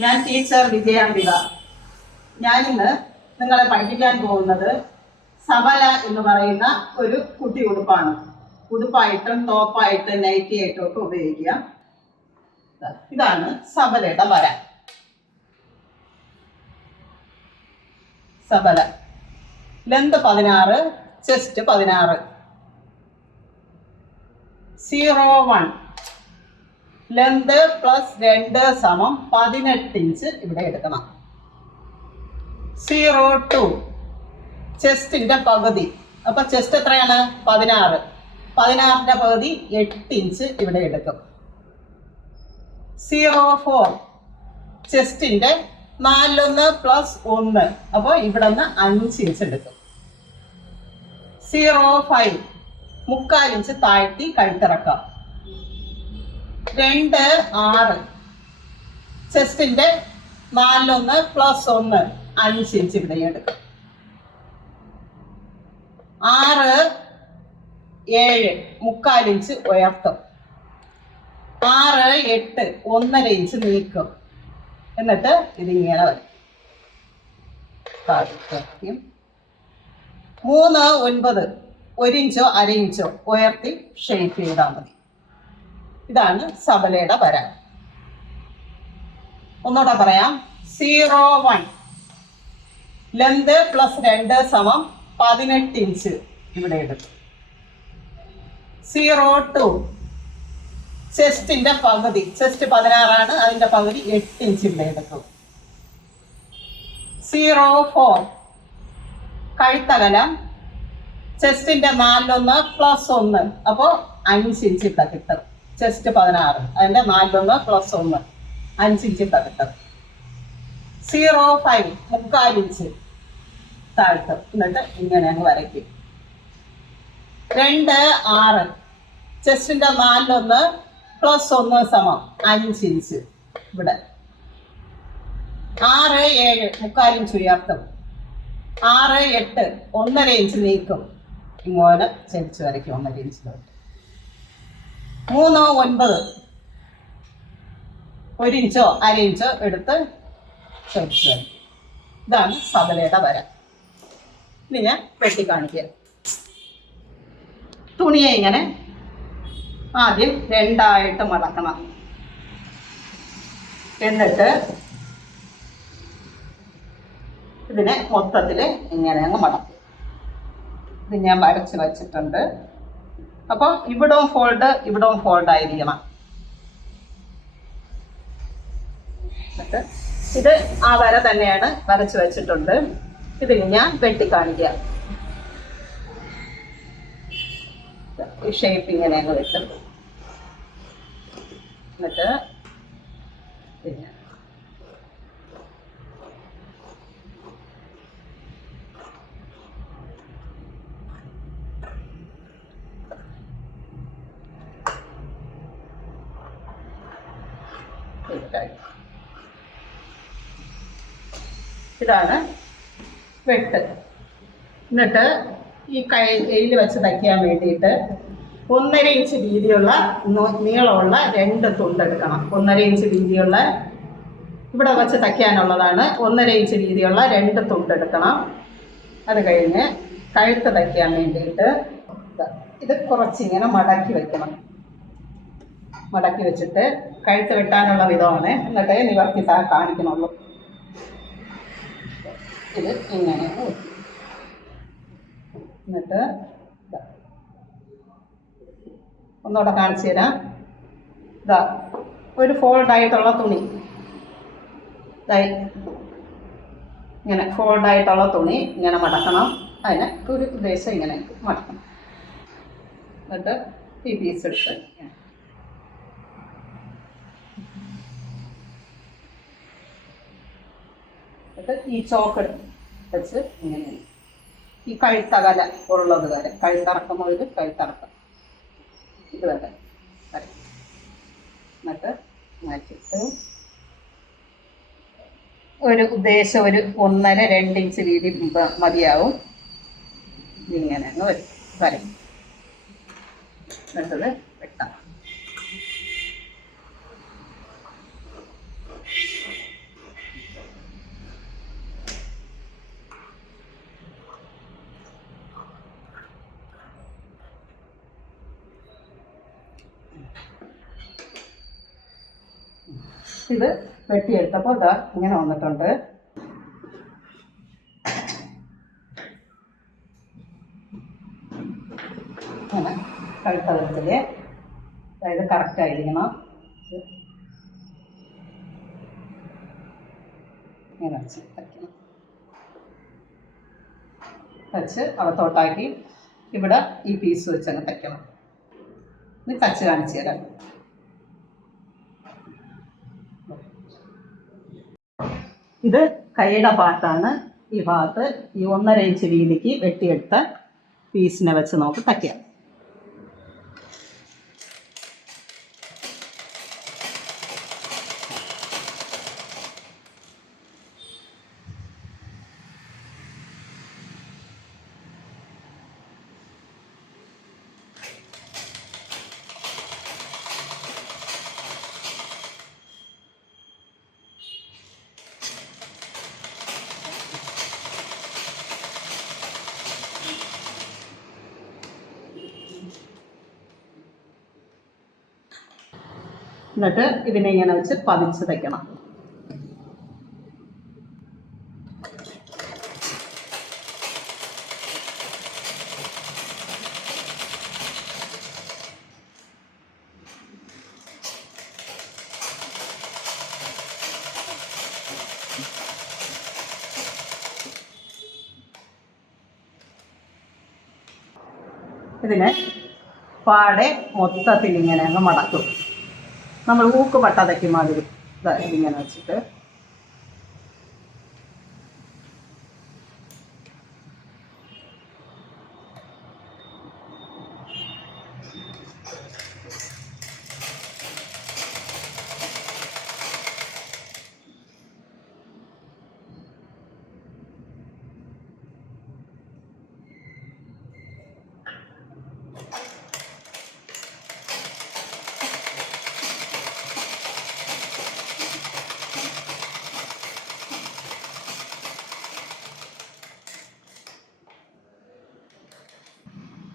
ഞാൻ ടീച്ചർ വിജയാംബിക. ഞാനിന്ന് നിങ്ങളെ പഠിപ്പിക്കാൻ പോകുന്നത് സബല എന്ന് പറയുന്ന ഒരു കുട്ടി ഉടുപ്പാണ്. ഉടുപ്പായിട്ടും ടോപ്പായിട്ടും നൈറ്റി ആയിട്ടും ഒക്കെ ഉപയോഗിക്കുക. ഇതാണ് സബലയുടെ വര. സബല. ലെന്ത് പതിനാറ് ചെസ്റ്റ് പതിനാറ്. Zero one. ലെന്ത് പ്ലസ് രണ്ട് സമം പതിനെട്ട് ഇഞ്ച് ഇവിടെ എടുക്കണം. Zero two. ചെസ്റ്റിന്റെ പകുതി. അപ്പൊ ചെസ്റ്റ് എത്രയാണ്? പതിനാറ്. പതിനാറിന്റെ പകുതി എട്ട് ഇഞ്ച് ഇവിടെ എടുക്കും. Zero four. ചെസ്റ്റിന്റെ നാലൊന്ന് പ്ലസ് ഒന്ന്. അപ്പോൾ ഇവിടെ നിന്ന് അഞ്ച് ഇഞ്ച് എടുക്കും. Zero five. മുക്കാൽ ഇഞ്ച് താഴ്ത്തി കഴുത്തിറക്കാം രണ്ട് ആറ്. ചെസ്റ്റിന്റെ നാലിലൊന്ന് പ്ലസ് ഒന്ന്. അഞ്ച് ഇഞ്ച് ഇവിടെ എടുക്കും. ആറ് ഏഴ് മുക്കാൽ ഇഞ്ച് ഉയർത്തും. ആറ് എട്ട് ഒന്നര ഇഞ്ച് നീക്കും. എന്നിട്ട് ഇതിങ്ങനെ വരും. മൂന്ന് ഒൻപത്. ഒരു ഇഞ്ചോ അര ഇഞ്ചോ ഉയർത്തി ഷേപ്പ് ചെയ്താൽ മതി. ഇതാണ് സബലയുടെ വര. ഒന്നുകൂടെ പറയാം. സീറോ വൺ ലെന്ത് പ്ലസ് രണ്ട് സമം പതിനെട്ട് ഇഞ്ച് ഇവിടെ എടുത്തു. സീറോ ടു ചെസ്റ്റിന്റെ പകുതി. ചെസ്റ്റ് പതിനാറാണ്. അതിന്റെ പകുതി എട്ട് ഇഞ്ച് ഇവിടെ എടുത്തു. സീറോ ഫോർ കഴുത്തകലം ചെസ്റ്റിന്റെ നാലിലൊന്ന് പ്ലസ് ഒന്ന്. അപ്പോൾ അഞ്ച് ഇഞ്ച് ഇട്ട കിട്ടും. ചെസ്റ്റ് പതിനാറ്. അതിന്റെ നാലിലൊന്ന് പ്ലസ് ഒന്ന്. അഞ്ച് ഇഞ്ച് കിട്ടും സീറോ ഫൈവ് മുക്കാൽ ഇഞ്ച് താഴ്ത്തും. എന്നിട്ട് ഇങ്ങനെ അങ്ങ് വരയ്ക്കും. രണ്ട് ആറ്. ചെസ്റ്റിന്റെ നാലിലൊന്ന് പ്ലസ് ഒന്ന് സമം അഞ്ച് ഇഞ്ച് ഇവിടെ. ആറ് ഏഴ് മുക്കാൽ ഇഞ്ച് ഉയർത്തും. ആറ് എട്ട് ഒന്നര ഇഞ്ച് നീക്കും. ഇങ്ങോട്ട് ചെരിച്ച് വരയ്ക്കും ഒന്നര ഇഞ്ചിലോട്ട്. മൂന്ന് ഒൻപത്. ഒരു ഇഞ്ചോ അര ഇഞ്ചോ എടുത്ത് ചെരിച്ച് ഇതാണ് സബലയുടെ വര. ഇനി ഞാൻ വെട്ടി കാണിക്കാം തുണിയെ ഇങ്ങനെ ആദ്യം രണ്ടായിട്ട് മടക്കണം. എന്നിട്ട് ഇതിനെ മൊത്തത്തിൽ ഇങ്ങനെ അങ്ങ് മടക്കും. ഇത് ഞാൻ വരച്ച് വച്ചിട്ടുണ്ട്. അപ്പോൾ ഇവിടവും ഫോൾഡ് ഇവിടവും ഫോൾഡ് ആയിരിക്കണം. ഇത് ആ വര തന്നെയാണ് വരച്ച് വെച്ചിട്ടുണ്ട്. ഇതിന് ഞാൻ വെട്ടി കാണിക്കാം ഈ ഷേപ്പ് ഇങ്ങനെ അങ്ങ് വെട്ടും. എന്നിട്ട് പിന്നെ ഇട്ടായി. ഇതാണ് വെട്ട്. എന്നിട്ട് ഈ കയ്യിൽ വെച്ച് തയ്ക്കാൻ വേണ്ടിയിട്ട് ഒന്നര ഇഞ്ച് വീതിയുള്ള നീളമുള്ള രണ്ട് തുണ്ടെടുക്കണം ഒന്നര ഇഞ്ച് വീതിയുള്ള ഇവിടെ വെച്ച് തയ്ക്കാനുള്ളതാണ്. ഒന്നര ഇഞ്ച് വീതിയുള്ള രണ്ട് തുണ്ടെടുക്കണം അത് കഴിഞ്ഞ് കഴുത്ത് തയ്ക്കാൻ വേണ്ടിയിട്ട് ഇത് കുറച്ചിങ്ങനെ മടക്കി വെക്കണം. മടക്കി വെച്ചിട്ട് കഴുത്ത് വെട്ടാനുള്ള വിധമാണ്. എന്നിട്ട് നിവർത്തി താ കാണിക്കണുള്ളൂ ഇത് ഇങ്ങനെ. എന്നിട്ട്. ഒന്നുകൂടെ കാണിച്ചു തരാം. ഇതാ ഒരു ഫോൾഡായിട്ടുള്ള തുണി. ഇതായി ഇങ്ങനെ ഫോൾഡായിട്ടുള്ള തുണി ഇങ്ങനെ മടക്കണം. അതിനെ ഒരു ഉദ്ദേശം ഇങ്ങനെ മടക്കണം. എന്നിട്ട് ഈ പീസ് എടുത്ത് ഇങ്ങനെ. എന്നിട്ട് ഈ ചോക്ക് വെച്ച് ഇങ്ങനെ ഈ കഴുത്തകല ഉള്ളത് വരെ കഴുത്തറക്കം മുതൽ കഴുത്തറക്കം ഇത് വരെ വരെ എന്നിട്ട് മാറ്റിയിട്ട് ഒരു ഉദ്ദേശം ഒരു ഒന്നര രണ്ട് ഇഞ്ച് വീതി മതിയാവും. ഇങ്ങനെ അങ്ങ് വരും. വരും എന്നിട്ടത് വെട്ടാം ഇത് വെട്ടിയെടുത്തപ്പോൾ ഇതാ ഇങ്ങനെ വന്നിട്ടുണ്ട്. അങ്ങനെ അതായത് കറക്റ്റായിരിക്കണം ഇങ്ങനെ വെച്ച് തയ്ക്കണം തച്ച് അകത്തോട്ടാക്കി ഇവിടെ ഈ പീസ് വെച്ച് അങ്ങ് തയ്ക്കണം ഇനി തച്ച് കാണിച്ചു തരാം. ഇത് കൈയുടെ പാർട്ടാണ്. ഈ ഭാഗത്ത് ഈ ഒന്നര ഇഞ്ച് വീതിക്ക് വെട്ടിയെടുത്ത പീസിനെ വെച്ച് നമുക്ക് തയ്ക്കാം എന്നിട്ട് ഇതിനെ ഇങ്ങനെ വെച്ച് പതിച്ച് തയ്ക്കണം ഇതിനെ പാടെ മൊത്തത്തിൽ ഇങ്ങനെ അങ്ങ് മടക്കും. നമ്മൾ ഊക്ക് പട്ടതയ്ക്ക് മാതിരി ഇങ്ങനെ വെച്ചിട്ട്.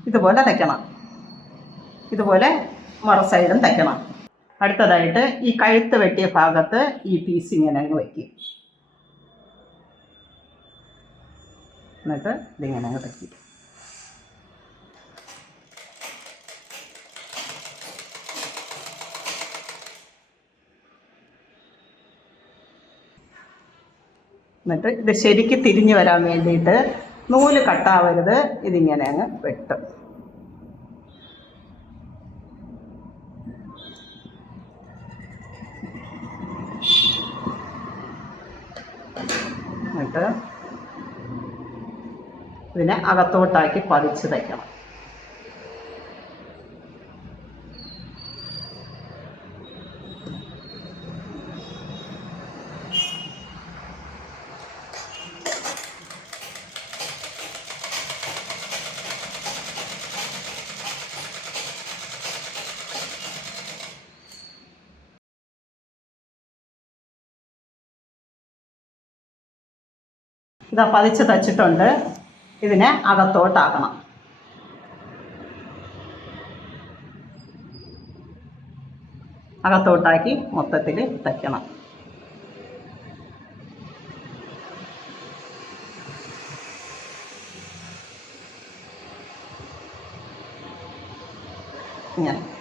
ഇതുപോലെ തയ്ക്കണം. ഇതുപോലെ മറ സൈഡും തയ്ക്കണം. അടുത്തതായിട്ട് ഈ കഴുത്ത് വെട്ടിയ ഭാഗത്ത് ഈ പീസ് ഇങ്ങനെ അങ്ങ് വയ്ക്കും എന്നിട്ട് ഇതിങ്ങനെ അങ്ങ് തയ്ക്കും. എന്നിട്ട് ഇത് ശരിക്ക് തിരിഞ്ഞു വരാൻ വേണ്ടിയിട്ട് നൂൽ കട്ടാവരുത് ഇതിങ്ങനെ അങ്ങ് വെട്ടും എന്നിട്ട് ഇതിനെ അകത്തോട്ടാക്കി പതിച്ച് തയ്ക്കണം ഇതാ പതിച്ച് തച്ചിട്ടുണ്ട്. ഇതിനെ അകത്തോട്ടാക്കണം. അകത്തോട്ടാക്കി മൊത്തത്തിൽ തയ്ക്കണം ഇങ്ങനെ.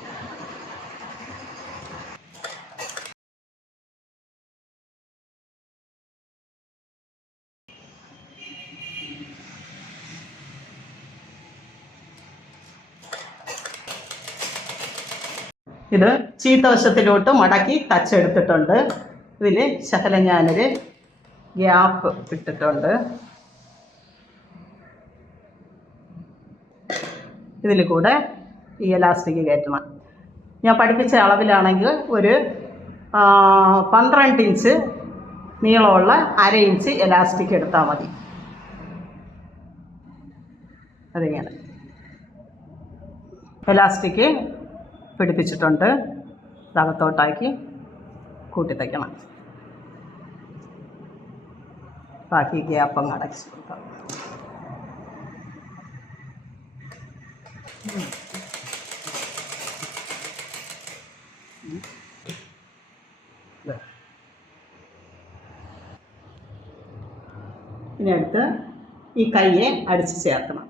ഇത് ചീത്തവശത്തിലോട്ട് മടക്കി തച്ചെടുത്തിട്ടുണ്ട് ഇതിൽ ശകലം ഞാനൊരു ഗ്യാപ്പ് ഇട്ടിട്ടുണ്ട്. ഇതിൽ കൂടെ ഈ എലാസ്റ്റിക് കയറ്റണം. ഞാൻ പഠിപ്പിച്ച അളവിലാണെങ്കിൽ ഒരു പന്ത്രണ്ട് ഇഞ്ച് നീളമുള്ള അര ഇഞ്ച് എലാസ്റ്റിക് എടുത്താൽ മതി. അതിങ്ങനെ. എലാസ്റ്റിക് പിടിപ്പിച്ചിട്ടുണ്ട്. അകത്തോട്ടാക്കി കൂട്ടി തയ്ക്കണം. ബാക്കി ഗ്യാപ്പ് അടച്ച് അടച്ചു. കൊടുക്കാം ഇനി അടുത്ത് ഈ കയ്യെ അടിച്ച് ചേർക്കണം.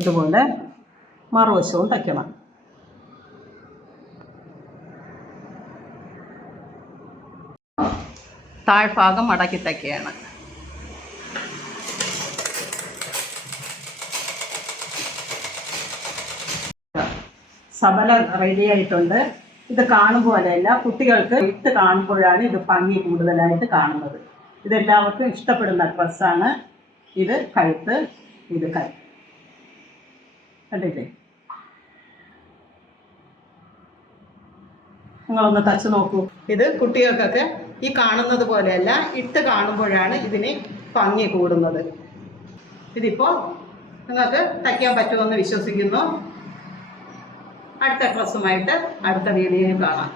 ഇതുപോലെ മറുവശവും തയ്ക്കണം. താഴ്ഭാഗം മടക്കി തയ്ക്കുകയാണ്. സബല റെഡി ആയിട്ടുണ്ട്. ഇത് കാണുമ്പോലെയല്ല കുട്ടികൾക്ക് ഇട്ട് കാണുമ്പോഴാണ് ഇത് ഭംഗി കൂടുതലായിട്ട് കാണുന്നത്. ഇതെല്ലാവർക്കും ഇഷ്ടപ്പെടുന്ന ഡ്രസ്സാണ്. ഇത് കഴുത്ത് ഇത് കൈ. കണ്ടില്ലേ? നിങ്ങളൊന്ന് ടച്ച് നോക്കൂ. ഇത് കുട്ടികൾക്കൊക്കെ ഈ കാണുന്നത് പോലെയല്ല ഇട്ട് കാണുമ്പോഴാണ് ഇതിന് ഭംഗി കൂടുന്നത്. ഇതിപ്പോൾ നിങ്ങൾക്ക് തയ്ക്കാൻ പറ്റുമെന്ന് വിശ്വസിക്കുന്നു. അടുത്ത ഡ്രസ്സുമായിട്ട് അടുത്ത വീഡിയോയിൽ കാണാം.